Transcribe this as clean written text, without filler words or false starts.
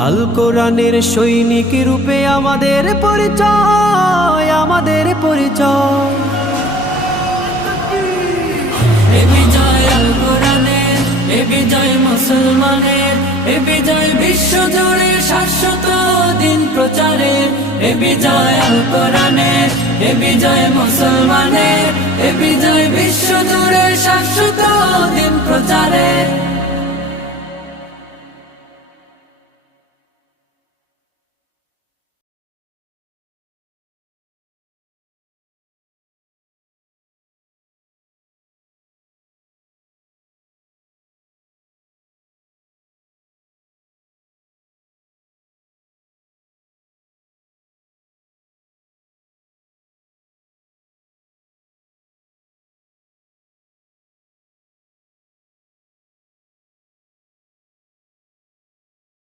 আল কোরআনের সৈনিক রূপে আমাদের পরিচয়, আমাদের পরিচয়। এ বিজয় আল কোরআনের, এ বিজয় মুসলমানের, এ বিজয় বিশ্ব জুড়ে শাশ্বত দিন প্রচারের। এ বিজয় আল কোরআনের, এ বিজয় মুসলমানের, এ বিজয় বিশ্ব জুড়ে শাশ্বত দিন প্রচারের।